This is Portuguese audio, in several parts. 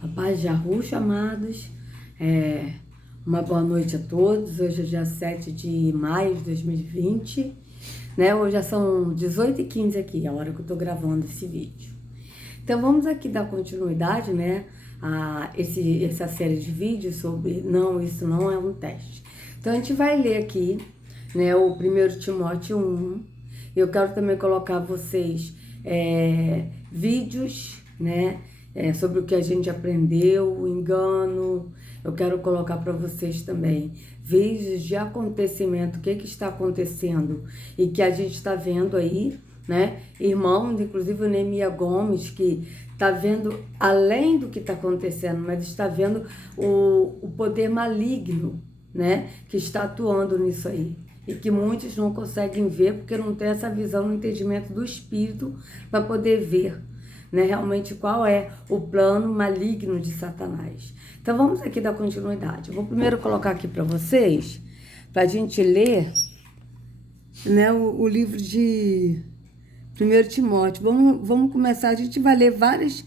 A paz de Yahushua, amados. Uma boa noite a todos. Hoje é dia 7 de maio de 2020. Hoje já são 18h15 aqui, a hora que eu tô gravando esse vídeo. Então vamos aqui dar continuidade, a essa série de vídeos sobre isso não é um teste. Então a gente vai ler aqui, o 1 Timóteo 1. Eu quero também colocar vocês vídeos, sobre o que a gente aprendeu, o engano. Eu quero colocar para vocês também vídeos de acontecimento, o que está acontecendo e que a gente está vendo aí, irmãos, inclusive o Neemias Gomes, que está vendo além do que está acontecendo, mas está vendo o poder maligno, que está atuando nisso aí. E que muitos não conseguem ver porque não tem essa visão, no entendimento do Espírito para poder ver, realmente qual é o plano maligno de Satanás. Então vamos aqui dar continuidade. Eu vou primeiro colocar aqui para vocês, para a gente ler, o livro de 1 Timóteo. Vamos começar, a gente vai ler vários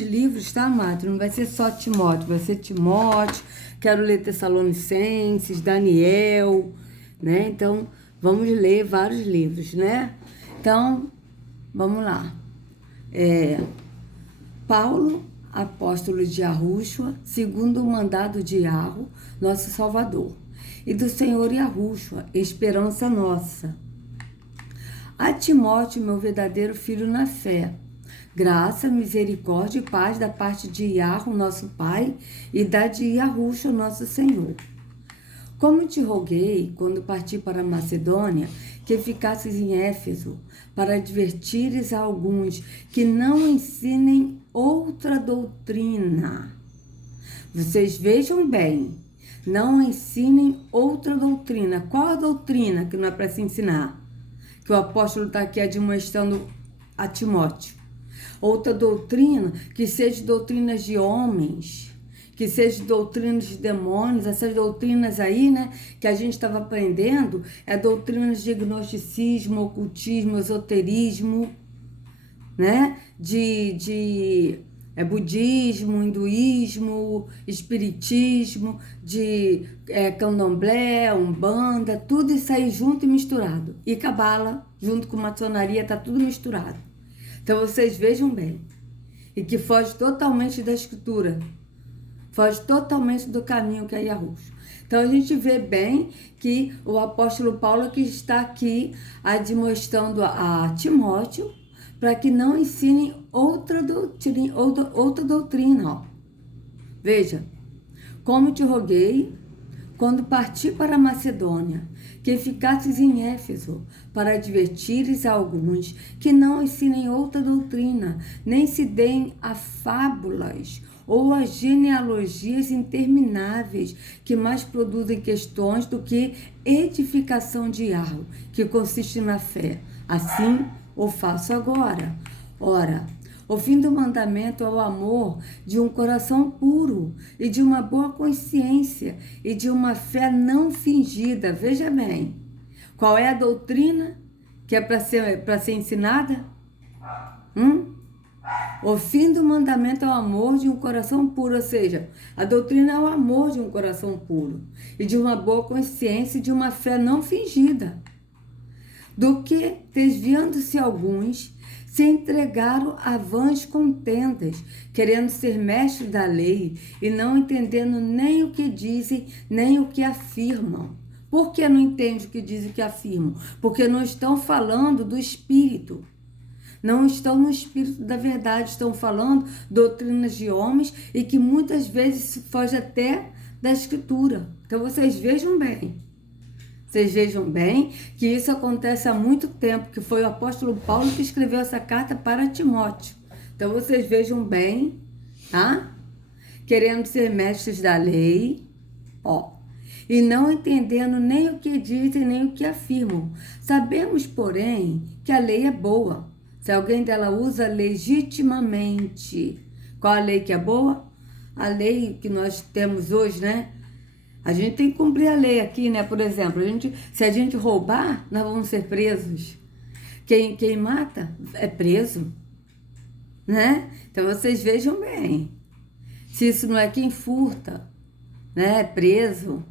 livros, tá, amado? Não vai ser só Timóteo, vai ser Timóteo, quero ler Tessalonicenses, Daniel, Então, vamos ler vários livros, Então, vamos lá. Paulo, apóstolo de Yahushua, segundo o mandado de Yahweh, nosso Salvador, e do Senhor Yahushua, esperança nossa. A Timóteo, meu verdadeiro filho na fé, graça, misericórdia e paz da parte de Yahweh, nosso Pai, e da de Yahushua, nosso Senhor. Como te roguei, quando parti para a Macedônia, que ficasses em Éfeso, para advertires a alguns que não ensinem outra doutrina. Vocês vejam bem, não ensinem outra doutrina. Qual a doutrina que não é para se ensinar? Que o apóstolo está aqui admoestando a Timóteo. Outra doutrina que seja doutrinas de homens, que seja doutrinas de demônios, essas doutrinas aí, que a gente estava aprendendo, doutrinas de gnosticismo, ocultismo, esoterismo, de budismo, hinduísmo, espiritismo, de candomblé, umbanda, tudo isso aí junto e misturado. E cabala, junto com maçonaria, tá tudo misturado. Então vocês vejam bem. E que foge totalmente da escritura. Foge totalmente do caminho que é Yahushua. Então a gente vê bem que o apóstolo Paulo que está aqui admoestando a Timóteo para que não ensine outra doutrina. Ó. Veja, como te roguei, quando parti para a Macedônia, que ficasses em Éfeso, para advertires a alguns que não ensinem outra doutrina, nem se deem a fábulas ou as genealogias intermináveis, que mais produzem questões do que edificação de Yahweh, que consiste na fé. Assim o faço agora. Ora, o fim do mandamento é o amor de um coração puro e de uma boa consciência e de uma fé não fingida. Veja bem, qual é a doutrina que é para ser ensinada? O fim do mandamento é o amor de um coração puro, ou seja, a doutrina é o amor de um coração puro e de uma boa consciência e de uma fé não fingida. Do que, desviando-se alguns, se entregaram a vãs contendas, querendo ser mestres da lei e não entendendo nem o que dizem, nem o que afirmam. Por que não entendem o que dizem e o que afirmam? Porque não estão falando do Espírito. Não estão no Espírito da verdade, estão falando doutrinas de homens e que muitas vezes foge até da Escritura. Então vocês vejam bem. Vocês vejam bem que isso acontece há muito tempo, que foi o apóstolo Paulo que escreveu essa carta para Timóteo. Então vocês vejam bem, tá? Querendo ser mestres da lei, e não entendendo nem o que dizem, nem o que afirmam. Sabemos, porém, que a lei é boa, se alguém dela usa legitimamente. Qual a lei que é boa? A lei que nós temos hoje, A gente tem que cumprir a lei aqui, Por exemplo, se a gente roubar, nós vamos ser presos. Quem mata é preso, Então vocês vejam bem Se isso não é quem furta, né? É preso.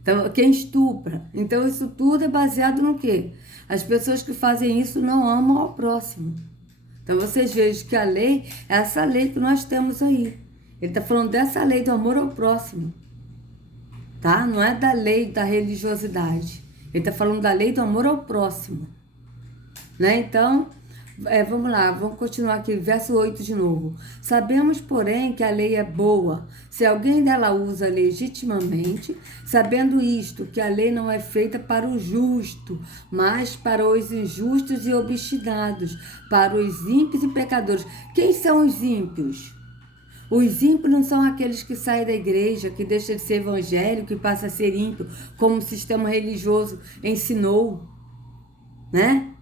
Então, quem estupra. Então, isso tudo é baseado no quê? As pessoas que fazem isso não amam ao próximo. Então, vocês vejam que a lei é essa lei que nós temos aí. Ele está falando dessa lei do amor ao próximo. Tá? Não é da lei da religiosidade. Ele está falando da lei do amor ao próximo. Né? Então, vamos lá, vamos continuar aqui, verso 8 de novo. Sabemos, porém, que a lei é boa, se alguém dela usa legitimamente, sabendo isto, que a lei não é feita para o justo, mas para os injustos e obstinados, para os ímpios e pecadores. Quem são os ímpios? Os ímpios não são aqueles que saem da igreja, que deixam de ser evangélico e passa a ser ímpio, como o sistema religioso ensinou, né?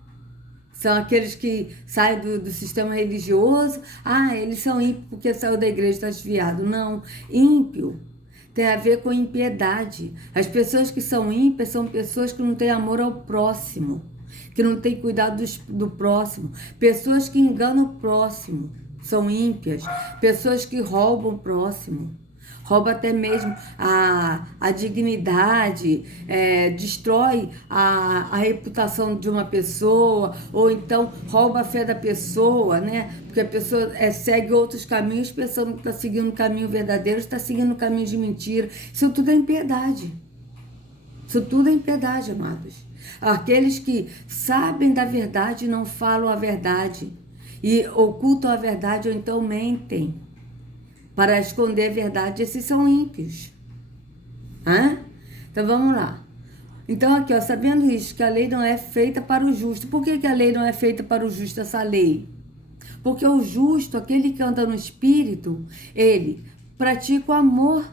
São aqueles que saem do sistema religioso. Ah, eles são ímpios porque saiu da igreja, está desviado. Não, ímpio tem a ver com impiedade. As pessoas que são ímpias são pessoas que não têm amor ao próximo, que não têm cuidado do próximo. Pessoas que enganam o próximo são ímpias. Pessoas que roubam o próximo. Rouba até mesmo a dignidade, destrói a reputação de uma pessoa, ou então rouba a fé da pessoa, né? Porque a pessoa segue outros caminhos pensando que está seguindo o caminho verdadeiro, está seguindo o caminho de mentira. Isso tudo é impiedade. Isso tudo é impiedade, amados. Aqueles que sabem da verdade e não falam a verdade, e ocultam a verdade ou então mentem para esconder a verdade, esses são ímpios. Hã? Então vamos lá. Então aqui, ó, sabendo isso, que a lei não é feita para o justo. Por que a lei não é feita para o justo, essa lei? Porque o justo, aquele que anda no Espírito, ele pratica o amor.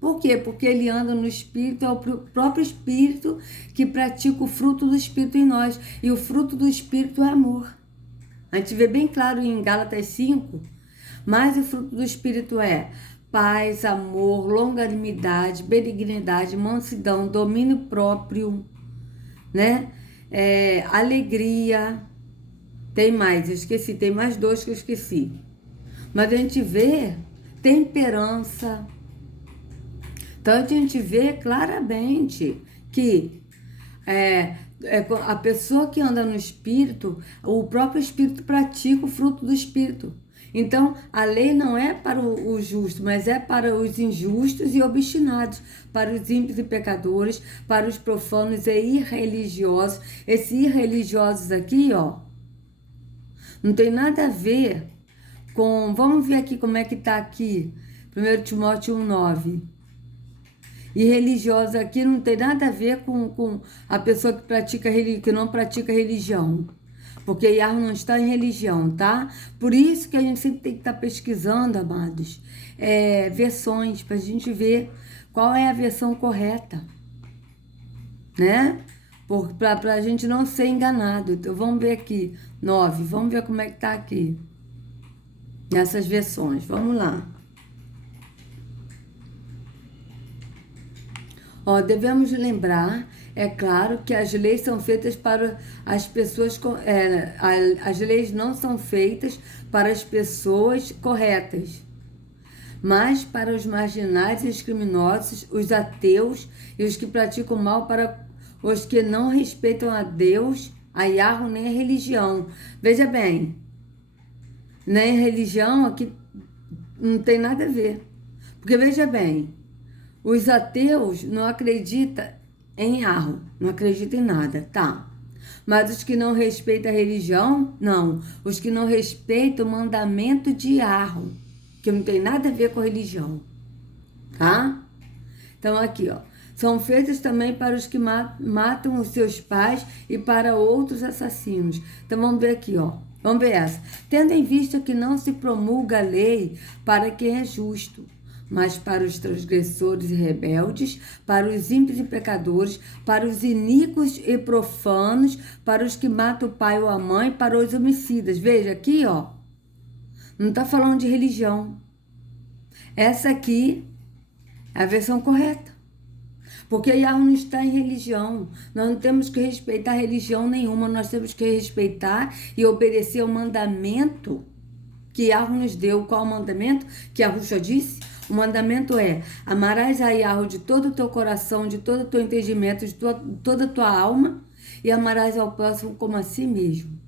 Por quê? Porque ele anda no Espírito, é o próprio Espírito que pratica o fruto do Espírito em nós. E o fruto do Espírito é amor. A gente vê bem claro em Gálatas 5, mas o fruto do Espírito é paz, amor, longanimidade, benignidade, mansidão, domínio próprio, né? Alegria. Tem mais, eu esqueci, tem mais dois que eu esqueci. Mas a gente vê temperança. Então a gente vê claramente que a pessoa que anda no Espírito, o próprio Espírito pratica o fruto do Espírito. Então, a lei não é para o justo, mas é para os injustos e obstinados, para os ímpios e pecadores, para os profanos e irreligiosos. Esses irreligiosos aqui, ó, não tem nada a ver com... Vamos ver aqui como é que está aqui, 1 Timóteo 1,9. E religioso aqui não tem nada a ver com a pessoa que não pratica religião. Porque Yahweh não está em religião, tá? Por isso que a gente sempre tem que estar pesquisando, amados, versões, para a gente ver qual é a versão correta, né? Para a gente não ser enganado. Então, vamos ver aqui, 9, vamos ver como é que tá aqui, nessas versões, vamos lá. Ó, devemos lembrar, é claro, que as leis são feitas para as pessoas... as leis não são feitas para as pessoas corretas, mas para os marginais e os criminosos, os ateus e os que praticam mal, para os que não respeitam a Deus, a Yahweh, nem a religião. Veja bem, nem a religião aqui não tem nada a ver. Porque veja bem, os ateus não acreditam em Yahweh, não acreditam em nada, tá? Mas os que não respeitam a religião, não. Os que não respeitam o mandamento de Yahweh, que não tem nada a ver com a religião, tá? Então aqui, ó. São feitos também para os que matam os seus pais e para outros assassinos. Então vamos ver aqui, ó. Vamos ver essa. Tendo em vista que não se promulga a lei para quem é justo, mas para os transgressores e rebeldes, para os ímpios e pecadores, para os iníquos e profanos, para os que matam o pai ou a mãe, para os homicidas. Veja aqui, ó, não está falando de religião. Essa aqui é a versão correta. Porque Yahweh não está em religião. Nós não temos que respeitar religião nenhuma, nós temos que respeitar e obedecer o mandamento que Yahweh nos deu. Qual o mandamento que Yahushua disse? O mandamento é: amarás a Yahweh de todo o teu coração, de todo o teu entendimento, de toda a tua alma, e amarás ao próximo como a si mesmo.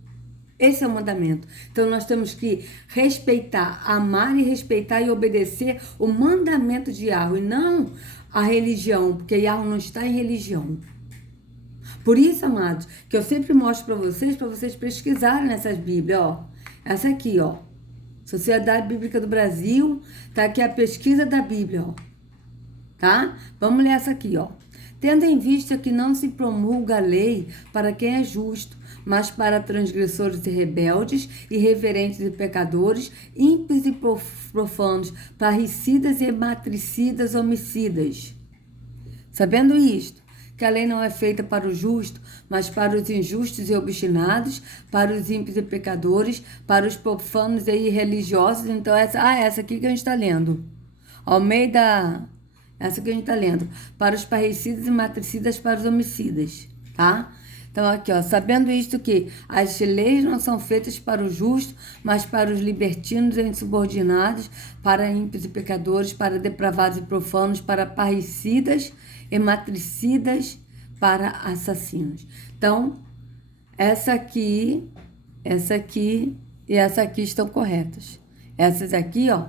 Esse é o mandamento. Então nós temos que respeitar, amar e respeitar e obedecer o mandamento de Yahweh, não a religião, porque Yahweh não está em religião. Por isso, amados, que eu sempre mostro para vocês pesquisarem nessas Bíblias, ó. Essa aqui, ó. Sociedade Bíblica do Brasil, tá aqui a pesquisa da Bíblia, ó. Tá? Vamos ler essa aqui, ó. Tendo em vista que não se promulga a lei para quem é justo, mas para transgressores e rebeldes, irreverentes e pecadores, ímpios e profanos, parricidas e matricidas, homicidas. Sabendo isto, que a lei não é feita para o justo, mas para os injustos e obstinados, para os ímpios e pecadores, para os profanos e irreligiosos. Então, essa aqui que a gente está lendo. Ao meio da... Essa que a gente está lendo. Para os parricidas e matricidas, para os homicidas, tá? Então, aqui, ó. Sabendo isto que as leis não são feitas para o justo, mas para os libertinos e insubordinados, para ímpios e pecadores, para depravados e profanos, para parricidas e matricidas, para assassinos. Então, essa aqui e essa aqui estão corretas. Essas aqui, ó,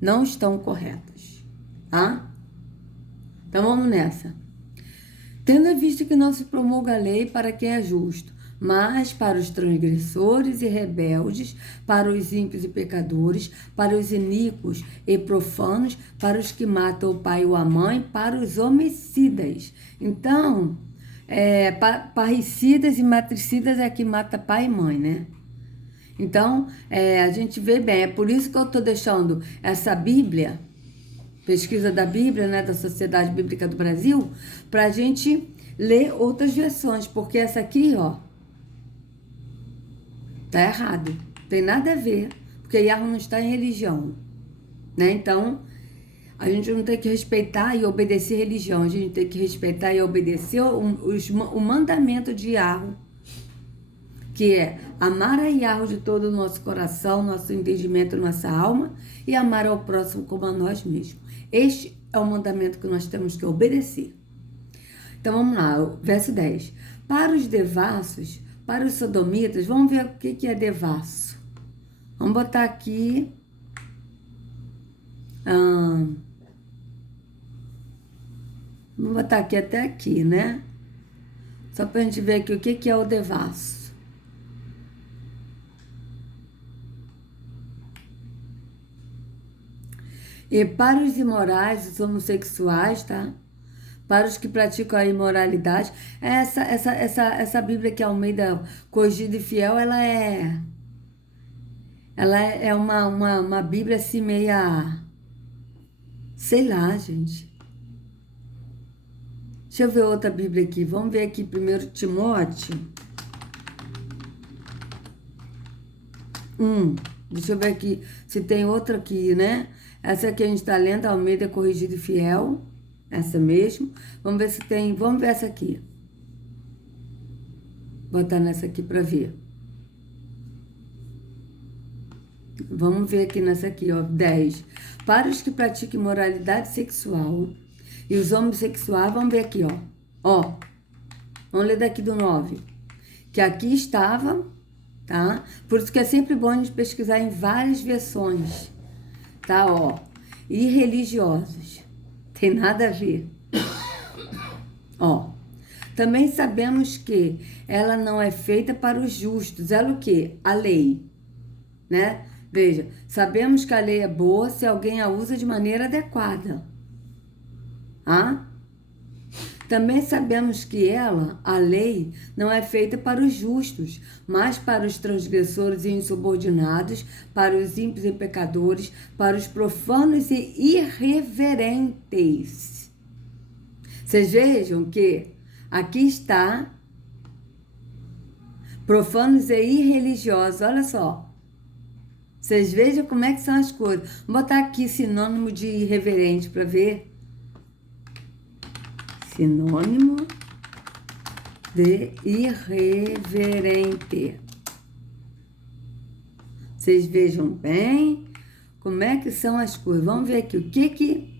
não estão corretas, tá? Então, vamos nessa. Tendo em vista que não se promulga a lei para quem é justo, mas para os transgressores e rebeldes, para os ímpios e pecadores, para os iníquos e profanos, para os que matam o pai ou a mãe, para os homicidas. Então, parricidas e matricidas é que mata pai e mãe, né? Então, a gente vê bem, é por isso que eu estou deixando essa Bíblia, pesquisa da Bíblia, né, da Sociedade Bíblica do Brasil, para a gente ler outras versões, porque essa aqui, ó, tá errado, tem nada a ver, porque Yahweh não está em religião, né? Então, a gente não tem que respeitar e obedecer religião, a gente tem que respeitar e obedecer o mandamento de Yahweh, que é amar a Yahweh de todo o nosso coração, nosso entendimento, nossa alma, e amar ao próximo como a nós mesmos. Este é o mandamento que nós temos que obedecer. Então, vamos lá, verso 10. Para os devassos, para os sodomitas, vamos ver o que é devasso. Vamos botar aqui... vamos botar aqui até aqui, né? Só para a gente ver aqui o que é o devasso. E para os imorais, os homossexuais, tá? Para os que praticam a imoralidade. Essa Bíblia que é Almeida Corrigida e Fiel, ela é uma Bíblia assim meia... Sei lá, gente. Deixa eu ver outra Bíblia aqui. Vamos ver aqui 1 Timóteo. Deixa eu ver aqui se tem outra aqui, né? Essa aqui a gente está lendo, Almeida Corrigida e Fiel. Essa mesmo. Vamos ver se tem... Vamos ver essa aqui. Vou botar nessa aqui para ver. Vamos ver aqui nessa aqui, ó. 10. Para os que praticam imoralidade sexual e os homossexuais, vamos ver aqui, ó. Ó. Vamos ler daqui do 9. Que aqui estava, tá? Por isso que é sempre bom a gente pesquisar em várias versões. Tá, ó. Irreligiosos. Tem nada a ver. Ó. Também sabemos que ela não é feita para os justos. Ela o quê? A lei. Né? Veja, sabemos que a lei é boa se alguém a usa de maneira adequada. Também sabemos que ela, a lei, não é feita para os justos, mas para os transgressores e insubordinados, para os ímpios e pecadores, para os profanos e irreverentes. Vocês vejam que aqui está profanos e irreligiosos, olha só. Vocês vejam como é que são as coisas. Vou botar aqui sinônimo de irreverente para ver. Sinônimo de irreverente. Vocês vejam bem como é que são as coisas. Vamos ver aqui o que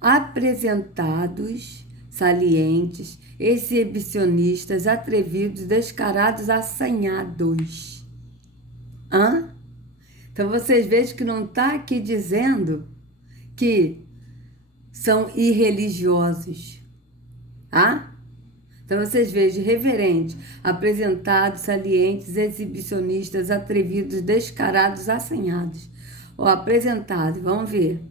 apresentados, salientes, exibicionistas, atrevidos, descarados, assanhados. Hã? Então vocês vejam que não está aqui dizendo que são irreligiosos. Tá? Então vocês vejam, reverentes, apresentados, salientes, exibicionistas, atrevidos, descarados, assanhados. Ó, apresentados, vamos ver.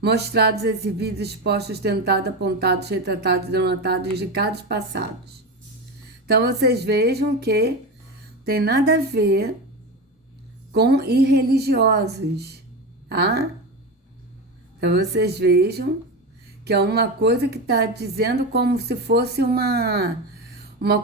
Mostrados, exibidos, expostos, tentados, apontados, retratados, denotados, indicados, passados. Então vocês vejam que tem nada a ver com irreligiosos, tá? Então vocês vejam que é uma coisa que está dizendo como se fosse uma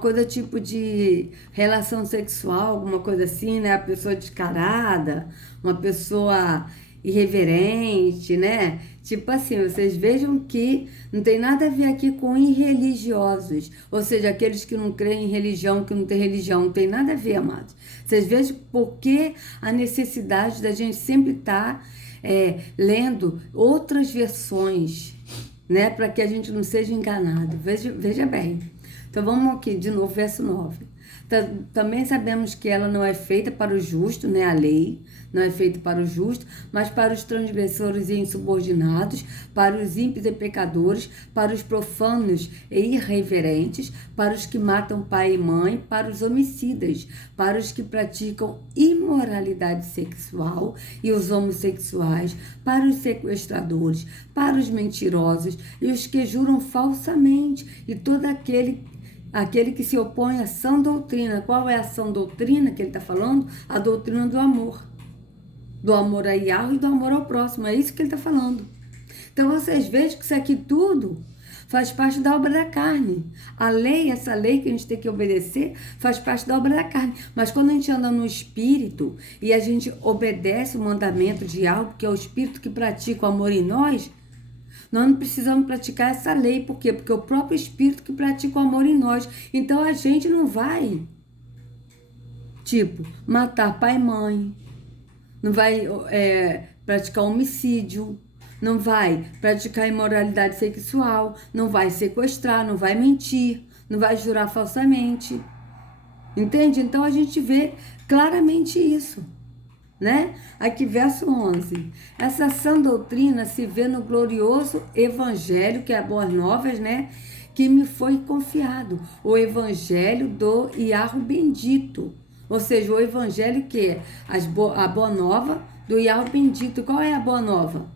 coisa tipo de relação sexual, alguma coisa assim, né? A pessoa descarada, uma pessoa irreverente, né? Tipo assim, vocês vejam que não tem nada a ver aqui com irreligiosos, ou seja, aqueles que não creem em religião, que não tem religião, não tem nada a ver, amados. Vocês vejam por que a necessidade da gente sempre estar lendo outras versões, né? Para que a gente não seja enganado. Veja bem. Então vamos aqui de novo, verso 9. Também sabemos que ela não é feita para o justo, né? A lei não é feita para o justo, mas para os transgressores e insubordinados, para os ímpios e pecadores, para os profanos e irreverentes, para os que matam pai e mãe, para os homicidas, para os que praticam imoralidade sexual e os homossexuais, para os sequestradores, para os mentirosos e os que juram falsamente, e todo aquele que se opõe à sã doutrina. Qual é a sã doutrina que ele está falando? A doutrina do amor. Do amor a Yahweh e do amor ao próximo. É isso que ele está falando. Então vocês vejam que isso aqui tudo faz parte da obra da carne. A lei, essa lei que a gente tem que obedecer, faz parte da obra da carne. Mas quando a gente anda no Espírito e a gente obedece o mandamento de Yahweh, que é o Espírito que pratica o amor em nós não precisamos praticar essa lei. Por quê? Porque é o próprio Espírito que pratica o amor em nós. Então a gente não vai, matar pai e mãe, não vai praticar homicídio, não vai praticar imoralidade sexual, não vai sequestrar, não vai mentir, não vai jurar falsamente. Entende? Então a gente vê claramente isso. Né? Aqui verso 11. Essa sã doutrina se vê no glorioso evangelho, que é a Boas Novas, né? Que me foi confiado. O evangelho do Yahweh bendito. Ou seja, o evangelho que é a Boa Nova do Yahweh bendito. Qual é a Boa Nova?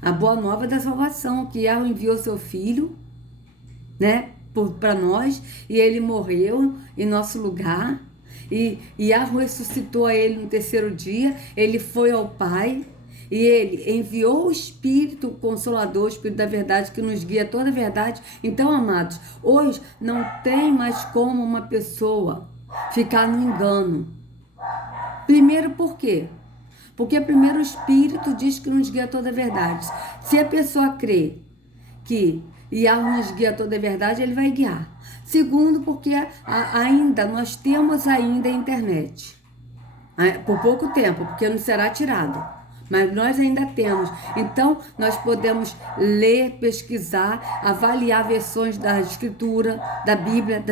A Boa Nova da salvação, que Yahweh enviou seu Filho, né? Para nós, e ele morreu em nosso lugar. E Yahweh ressuscitou a ele no terceiro dia, ele foi ao Pai, e ele enviou o Espírito Consolador, o Espírito da verdade, que nos guia toda a verdade. Então, amados, hoje não tem mais como uma pessoa ficar no engano. Primeiro, por quê? Porque primeiro o Espírito diz que nos guia toda a verdade. Se a pessoa crê que Yahweh nos guia toda a verdade, ele vai guiar. Segundo, porque nós temos ainda a internet. Por pouco tempo, porque não será tirado. Mas nós ainda temos. Então, nós podemos ler, pesquisar, avaliar versões da Escritura, da Bíblia,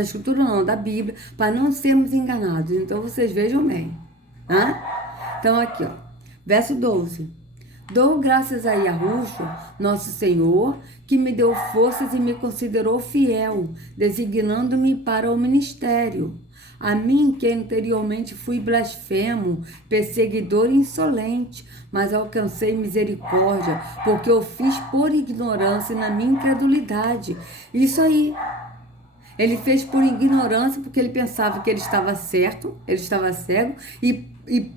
da Bíblia, para não sermos enganados. Então, vocês vejam bem. Então, aqui, ó, verso 12. Dou graças a Yahushua, nosso Senhor, que me deu forças e me considerou fiel, designando-me para o ministério. A mim, que anteriormente fui blasfemo, perseguidor e insolente, mas alcancei misericórdia, porque eu fiz por ignorância na minha incredulidade. Isso aí. Ele fez por ignorância, porque ele pensava que ele estava certo, ele estava cego, e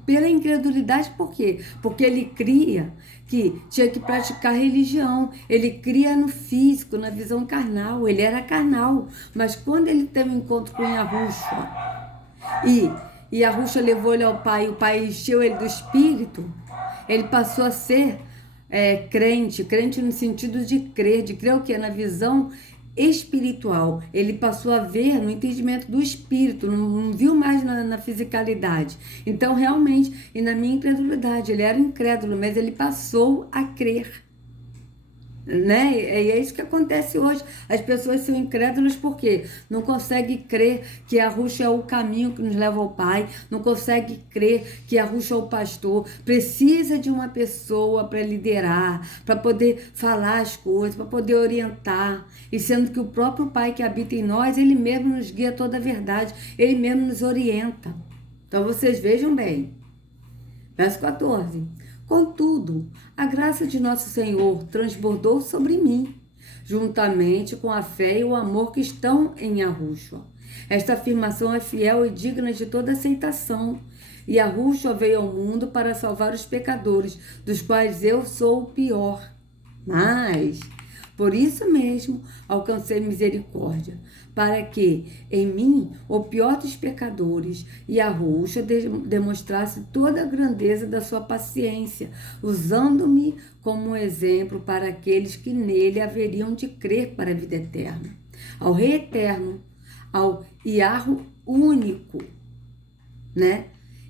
pela incredulidade, por quê? Porque ele cria que tinha que praticar religião, ele cria no físico, na visão carnal, ele era carnal, mas quando ele teve um encontro com Yahushua, e Yahushua levou ele ao Pai, o Pai encheu ele do Espírito, ele passou a ser crente no sentido de crer o quê? Na visão espiritual. Ele passou a ver no entendimento do espírito, não viu mais na fisicalidade. Então, realmente, e na minha incredulidade, ele era incrédulo, mas ele passou a crer. Né? E é isso que acontece hoje. As pessoas são incrédulas porque não conseguem crer que a Ruxa é o caminho que nos leva ao Pai, não conseguem crer que a Ruxa é o pastor. Precisa de uma pessoa para liderar, para poder falar as coisas, para poder orientar. E sendo que o próprio Pai que habita em nós, ele mesmo nos guia toda a verdade, ele mesmo nos orienta. Então vocês vejam bem. Verso 14. Contudo, a graça de nosso Senhor transbordou sobre mim, juntamente com a fé e o amor que estão em Yahushua. Esta afirmação é fiel e digna de toda aceitação. E Yahushua veio ao mundo para salvar os pecadores, dos quais eu sou o pior. Mas, por isso mesmo, alcancei misericórdia, para que, em mim, o pior dos pecadores, Yahushua demonstrasse toda a grandeza da sua paciência, usando-me como um exemplo para aqueles que nele haveriam de crer para a vida eterna. Ao Rei Eterno, ao Yahu único, né?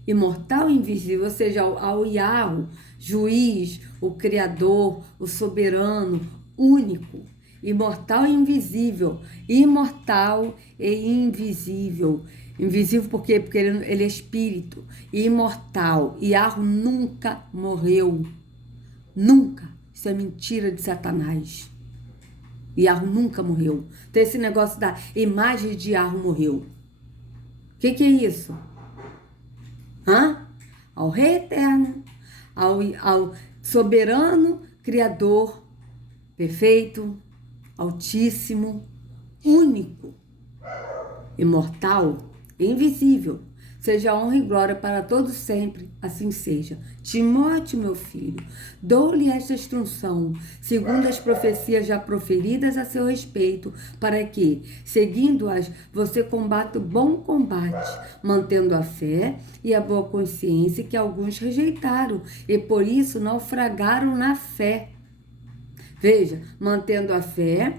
Imortal e invisível, ou seja, ao Yahu, juiz, o Criador, o soberano, único, imortal e invisível, imortal e invisível. Invisível por quê? Porque ele é espírito, imortal. Yahu nunca morreu, nunca. Isso é mentira de Satanás. Yahu nunca morreu. Então esse negócio da imagem de Yahu morreu. O que é isso? Ao Rei Eterno, ao soberano Criador, perfeito, altíssimo, único, imortal, invisível. Seja honra e glória para todos sempre, assim seja. Timóteo, meu filho, dou-lhe esta instrução, segundo as profecias já proferidas a seu respeito, para que, seguindo-as, você combata o bom combate, mantendo a fé e a boa consciência que alguns rejeitaram e por isso naufragaram na fé. Veja, mantendo a fé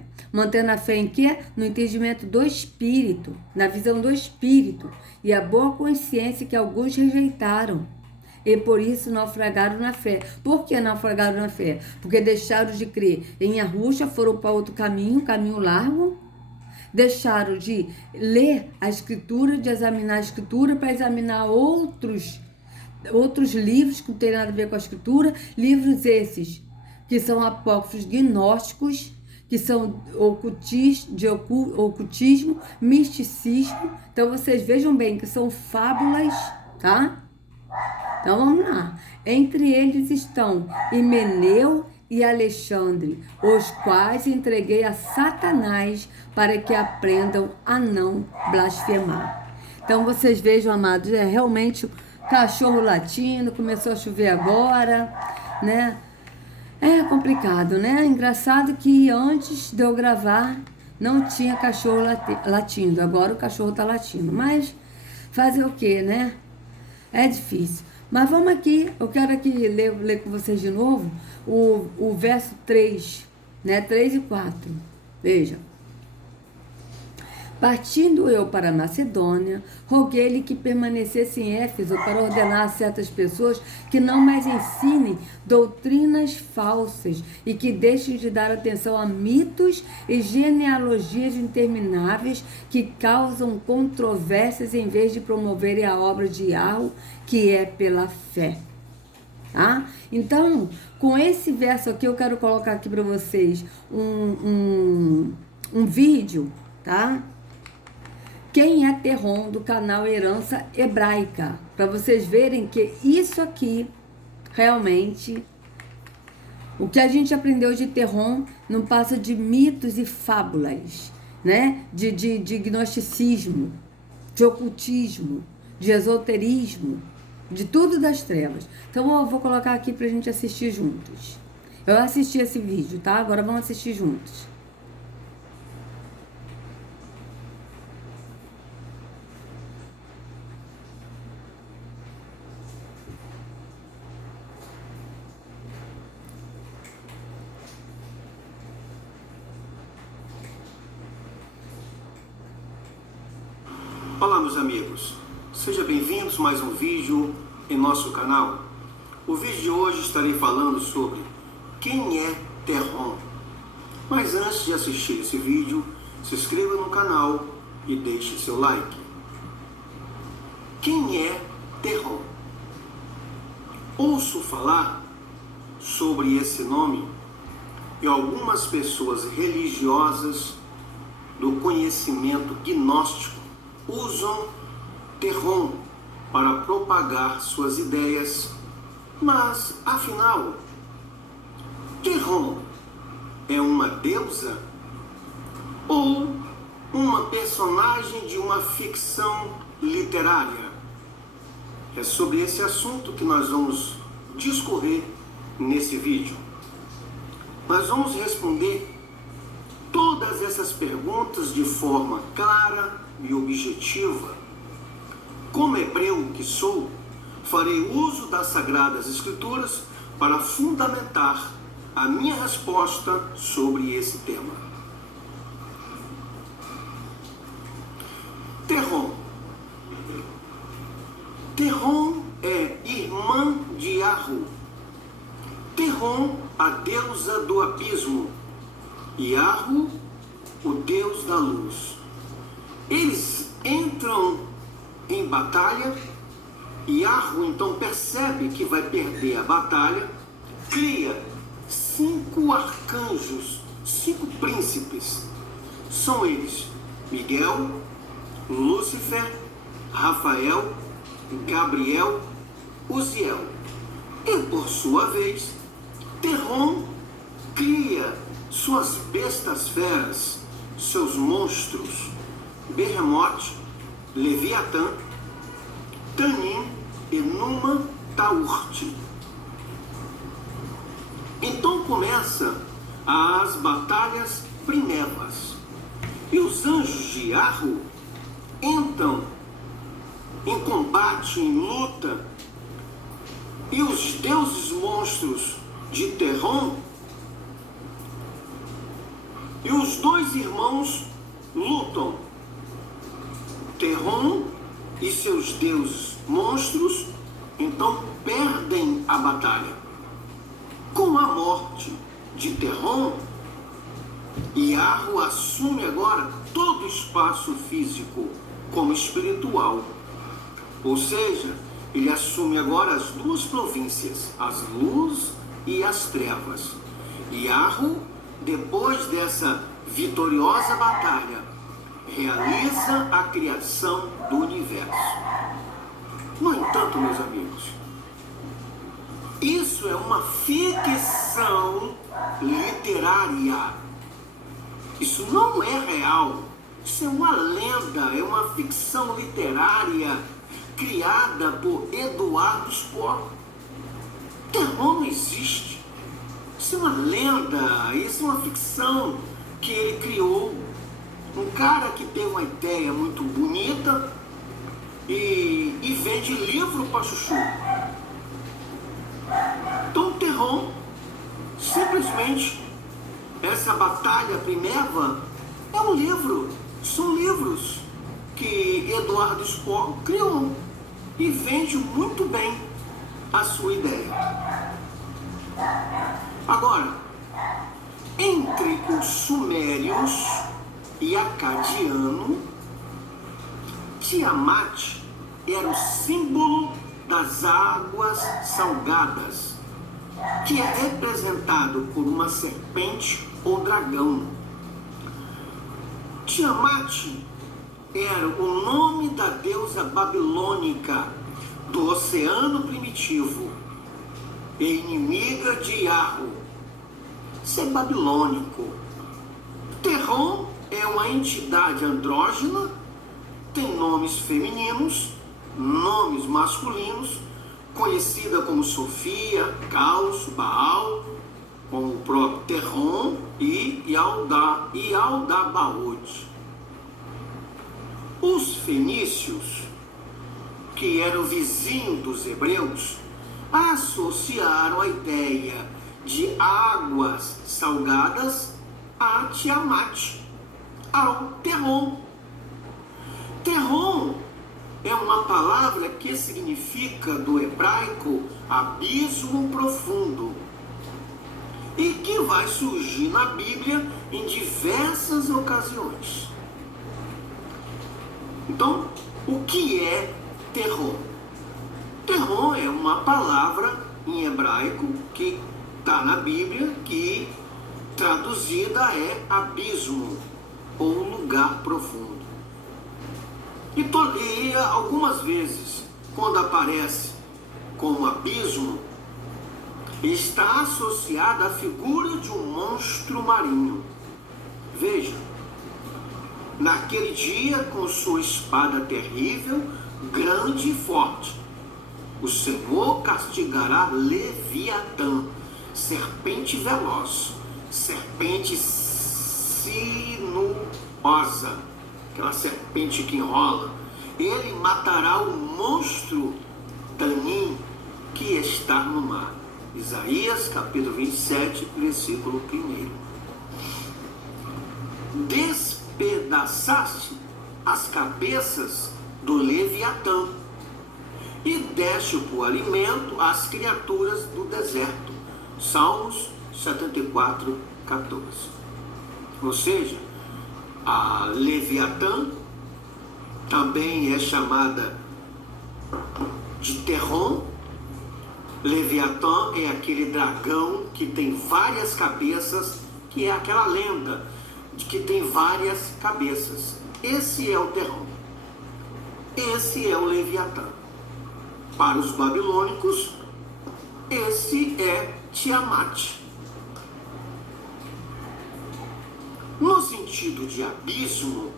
em quê? No entendimento do Espírito, na visão do Espírito, e a boa consciência que alguns rejeitaram, e por isso naufragaram na fé. Por que naufragaram na fé? Porque deixaram de crer em Yahushua, foram para outro caminho largo, deixaram de ler a Escritura, de examinar a Escritura, para examinar outros livros que não tem nada a ver com a Escritura, livros esses que são apócrifos gnósticos, que são de ocultismo, misticismo. Então vocês vejam bem que são fábulas, tá? Então vamos lá. Entre eles estão Himeneu e Alexandre, os quais entreguei a Satanás para que aprendam a não blasfemar. Então vocês vejam, amados, é realmente o cachorro latindo, começou a chover agora, né? É complicado, né? Engraçado que antes de eu gravar não tinha cachorro latindo. Agora o cachorro tá latindo. Mas fazer o quê, né? É difícil. Mas vamos aqui. Eu quero aqui ler com vocês de novo o verso 3, né? 3 e 4. Veja. Partindo eu para a Macedônia, roguei-lhe que permanecesse em Éfeso para ordenar a certas pessoas que não mais ensinem doutrinas falsas e que deixem de dar atenção a mitos e genealogias intermináveis que causam controvérsias em vez de promoverem a obra de Yahu, que é pela fé. Tá? Então, com esse verso aqui, eu quero colocar aqui para vocês um vídeo, tá? Quem é Terron, do canal Herança Hebraica, para vocês verem que isso aqui, realmente, o que a gente aprendeu de Terron não passa de mitos e fábulas, né? De gnosticismo, de ocultismo, de esoterismo, de tudo das trevas. Então eu vou colocar aqui pra gente assistir juntos. Eu assisti esse vídeo, tá? Agora vamos assistir juntos. meus amigos, sejam bem-vindos a mais um vídeo em nosso canal. O vídeo de hoje estarei falando sobre quem é Terron. Mas antes de assistir esse vídeo, se inscreva no canal e deixe seu like. Quem é Terron? Ouço falar sobre esse nome e algumas pessoas religiosas do conhecimento gnóstico usam Terron para propagar suas ideias, mas afinal, Terron é uma deusa ou uma personagem de uma ficção literária? É sobre esse assunto que nós vamos discorrer nesse vídeo. Nós vamos responder todas essas perguntas de forma clara e objetiva. Como hebreu que sou, farei uso das Sagradas Escrituras para fundamentar a minha resposta sobre esse tema. Terron. Terron é irmã de Yahu. Terron, a deusa do abismo. Yahu, o deus da luz. Eles entram em batalha. Yahu então percebe que vai perder a batalha, cria 5 arcanjos, 5 príncipes. São eles Miguel, Lúcifer, Rafael, Gabriel, Uziel. E por sua vez, Terron cria suas bestas feras, seus monstros, Behemoth, Leviatã, Tanim e Numa Taurt. Então começa as batalhas primevas. E os anjos de Yahu entram em combate, em luta. E os deuses monstros de Terron e os 2 irmãos lutam. Terron e seus deuses monstros então perdem a batalha. Com a morte de Terron, Yahu assume agora todo o espaço físico como espiritual. Ou seja, ele assume agora as 2 províncias, as luz e as trevas. Yahu, depois dessa vitoriosa batalha, realiza a criação do universo. No entanto, meus amigos, isso é uma ficção literária. Isso não é real. Isso é uma lenda, é uma ficção literária criada por Eduardo Spohr. Terron não existe. Isso é uma lenda, isso é uma ficção que ele criou. Um cara que tem uma ideia muito bonita e vende livro para chuchu. Então Terron, simplesmente, essa batalha primeva é um livro. São livros que Eduardo Spohr criou e vende muito bem a sua ideia. Agora, entre os sumérios e acadiano, Tiamat era o símbolo das águas salgadas, que é representado por uma serpente ou dragão. Tiamat era o nome da deusa babilônica do oceano primitivo e inimiga de Yahu. Isso é babilônico. Terron é uma entidade andrógena, tem nomes femininos, nomes masculinos, conhecida como Sofia, Caos, Baal, como o próprio Terron e Yaldabaoth. Os fenícios, que eram vizinhos dos hebreus, associaram a ideia de águas salgadas a Tiamat, ao Terron. Terron é uma palavra que significa, do hebraico, abismo profundo, e que vai surgir na Bíblia em diversas ocasiões. Então, o que é Terron? Terron é uma palavra em hebraico que está na Bíblia, que traduzida é abismo ou lugar profundo. E algumas vezes, quando aparece como abismo, está associada à figura de um monstro marinho. Veja, naquele dia, com sua espada terrível, grande e forte, o Senhor castigará Leviatã, serpente veloz, serpente sinuosa, aquela serpente que enrola. Ele matará o monstro Tanim que está no mar. Isaías capítulo 27, versículo 1. Despedaçaste as cabeças do Leviatã e deste por alimento às criaturas do deserto. Salmos 74, 14. Ou seja, a Leviatã também é chamada de Terron. Leviatã é aquele dragão que tem várias cabeças, que é aquela lenda de que tem várias cabeças. Esse é o Terron. Esse é o Leviatã. Para os babilônicos, esse é Tiamat. No sentido de abismo,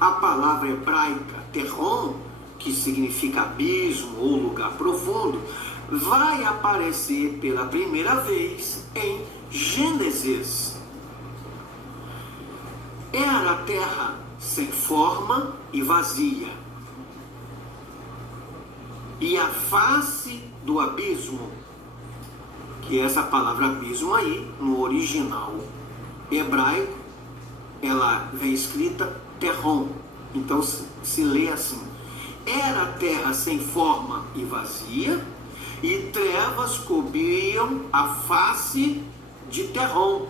a palavra hebraica Terron, que significa abismo ou lugar profundo, vai aparecer pela primeira vez em Gênesis. Era a terra sem forma e vazia, e a face do abismo, que é essa palavra abismo aí, no original hebraico, ela vem escrita Terron, então se lê assim: era a terra sem forma e vazia, e trevas cobriam a face de Terron,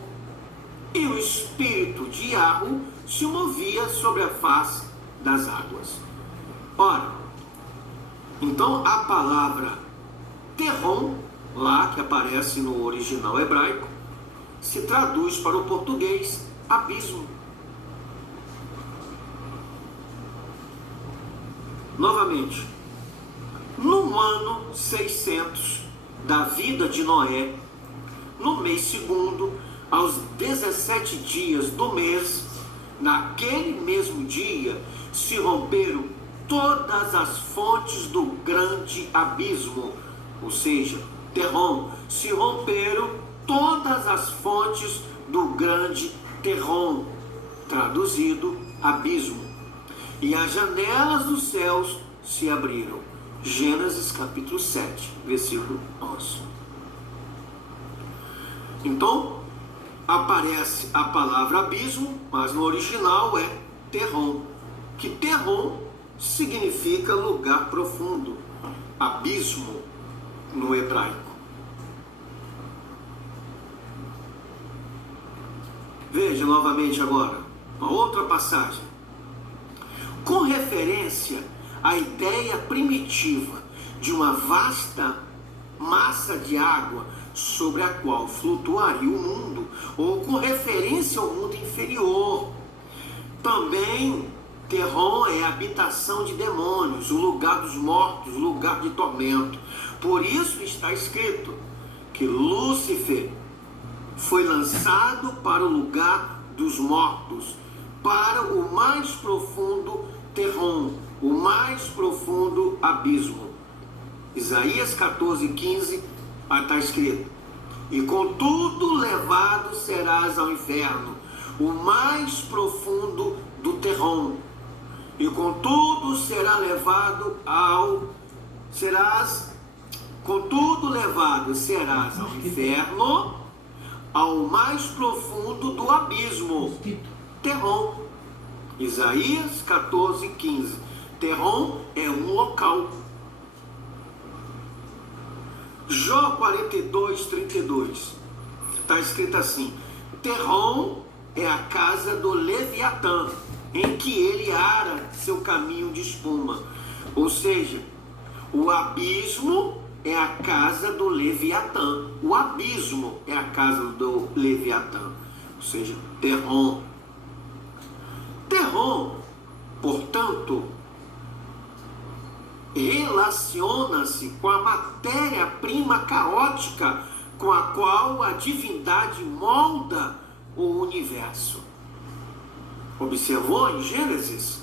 e o espírito de Yahweh se movia sobre a face das águas. Ora, então a palavra Terron, lá que aparece no original hebraico, se traduz para o português abismo. Novamente, no ano 600 da vida de Noé, no mês segundo, aos 17 dias do mês, naquele mesmo dia, se romperam todas as fontes do grande abismo, ou seja, Terron, se romperam todas as fontes do grande Terron, traduzido abismo, e as janelas dos céus se abriram. Gênesis capítulo 7, versículo 11. Então, aparece a palavra abismo, mas no original é Terron, que Terron significa lugar profundo, abismo no hebraico. Veja novamente agora, uma outra passagem. Com referência à ideia primitiva de uma vasta massa de água sobre a qual flutuaria o mundo, ou com referência ao mundo inferior. Também Terron é a habitação de demônios, o lugar dos mortos, o lugar de tormento. Por isso está escrito que Lúcifer foi lançado para o lugar dos mortos, para o mais profundo Terron, o mais profundo abismo. Isaías 14, 15, está escrito: e contudo levado serás ao inferno, o mais profundo do Terron, e contudo serás levado ao inferno, ao mais profundo do abismo, Terron. Isaías 14, 15. Terron é um local. Jó 42, 32. Está escrito assim: Terron é a casa do Leviatã, em que ele ara seu caminho de espuma. Ou seja, o abismo é a casa do Leviatã. O abismo é a casa do Leviatã. Ou seja, Terron. Terron, portanto, relaciona-se com a matéria-prima caótica com a qual a divindade molda o universo. Observou em Gênesis,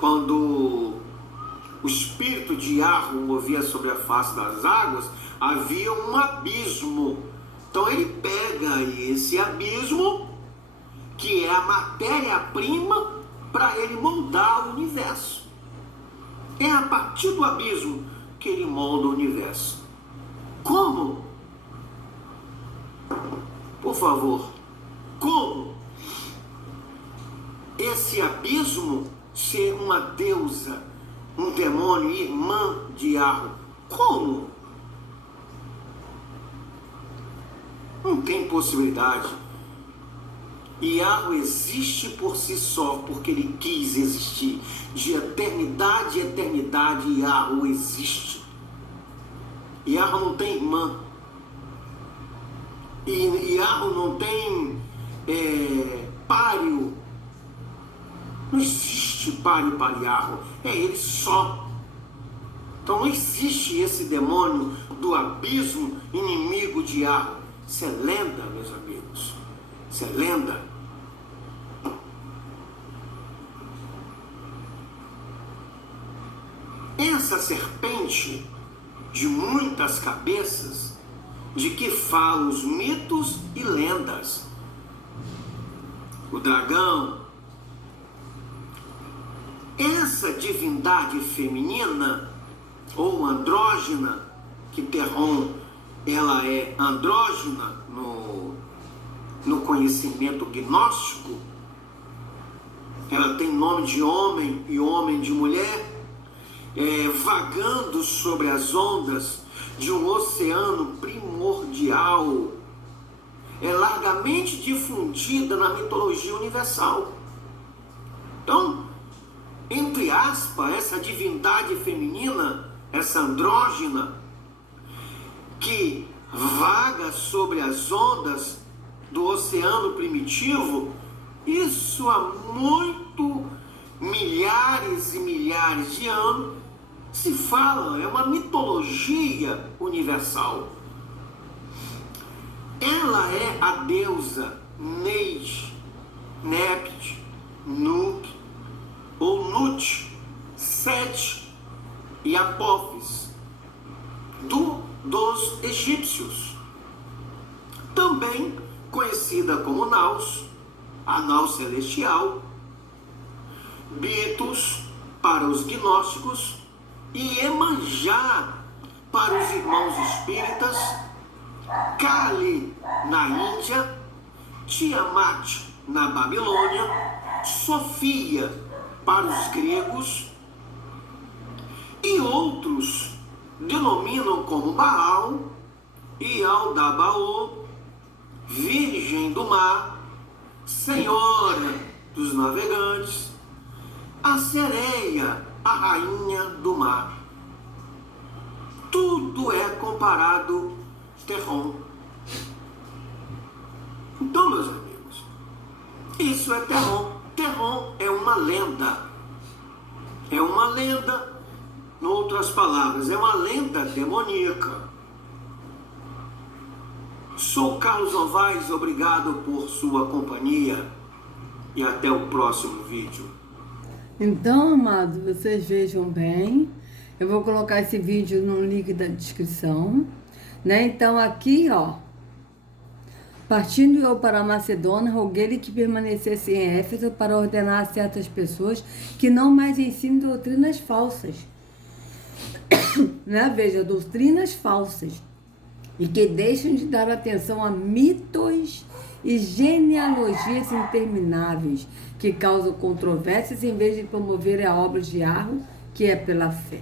quando o espírito de Yahweh movia sobre a face das águas, havia um abismo. Então ele pega esse abismo, que é a matéria-prima, para ele moldar o universo. É a partir do abismo que ele molda o universo. Como? Por favor, como esse abismo ser uma deusa, um demônio, irmã de Yahweh? Como? Não tem possibilidade. Yahweh existe por si só, porque ele quis existir. De eternidade a eternidade, Yahweh existe. Yahweh não tem irmã. E Yahweh não tem páreo. Não existe páreo para Yahweh. É ele só. Então não existe esse demônio do abismo, inimigo de Yahweh. Isso é lenda, meus amigos. Isso é lenda. Essa serpente de muitas cabeças, de que falam os mitos e lendas, o dragão, essa divindade feminina ou andrógena, que Terron, ela é andrógena no conhecimento gnóstico, ela tem nome de homem e homem de mulher, vagando sobre as ondas de um oceano primordial, é largamente difundida na mitologia universal. Então, entre aspas, essa divindade feminina, essa andrógena, que vaga sobre as ondas do oceano primitivo, isso há milhares e milhares de anos se fala, é uma mitologia universal. Ela é a deusa Neith, Nept, Nut ou Nut, Set e Apófis dos egípcios, também conhecida como Naus, a Naus celestial, Bitos para os gnósticos e Iemanjá para os irmãos espíritas, Kali na Índia, Tiamat na Babilônia, Sofia para os gregos, e outros denominam como Baal, Ialdabaoth, Virgem do Mar, Senhora dos Navegantes, a Sereia, a Rainha do Mar. Tudo é comparado a Terron. Então, meus amigos, isso é Terron. Terron é uma lenda. É uma lenda, em outras palavras, é uma lenda demoníaca. Sou Carlos Novaes, obrigado por sua companhia e até o próximo vídeo. Então, amados, vocês vejam bem, eu vou colocar esse vídeo no link da descrição, né? Então aqui, ó, partindo eu para a Macedônia, roguei-lhe que permanecesse em Éfeso para ordenar a certas pessoas que não mais ensinem doutrinas falsas, né? Veja, doutrinas falsas, e que deixem de dar atenção a mitos e genealogias intermináveis que causam controvérsias em vez de promover a obra de Yahweh, que é pela fé.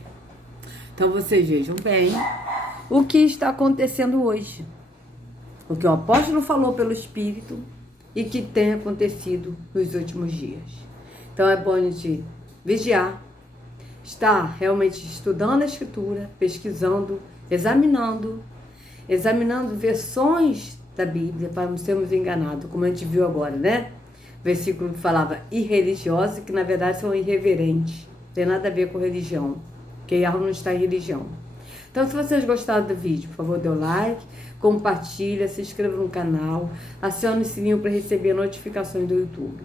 Então vocês vejam bem o que está acontecendo hoje. O que o apóstolo falou pelo Espírito e que tem acontecido nos últimos dias. Então é bom a gente vigiar, estar realmente estudando a Escritura, pesquisando, examinando versões da Bíblia para não sermos enganados, como a gente viu agora, né? Versículo que falava irreligiosos, que na verdade são irreverentes, não tem nada a ver com religião, porque Yahweh não está em religião. Então, se vocês gostaram do vídeo, por favor, dê o like, compartilha, se inscreva no canal, acione o sininho para receber notificações do YouTube.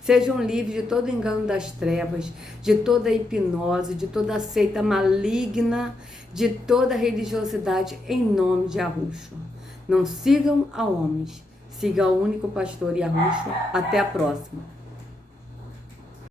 Sejam livres de todo engano das trevas, de toda hipnose, de toda seita maligna, de toda religiosidade, em nome de Yahushua. Não sigam a homens, siga o único pastor Yahushua. Até a próxima.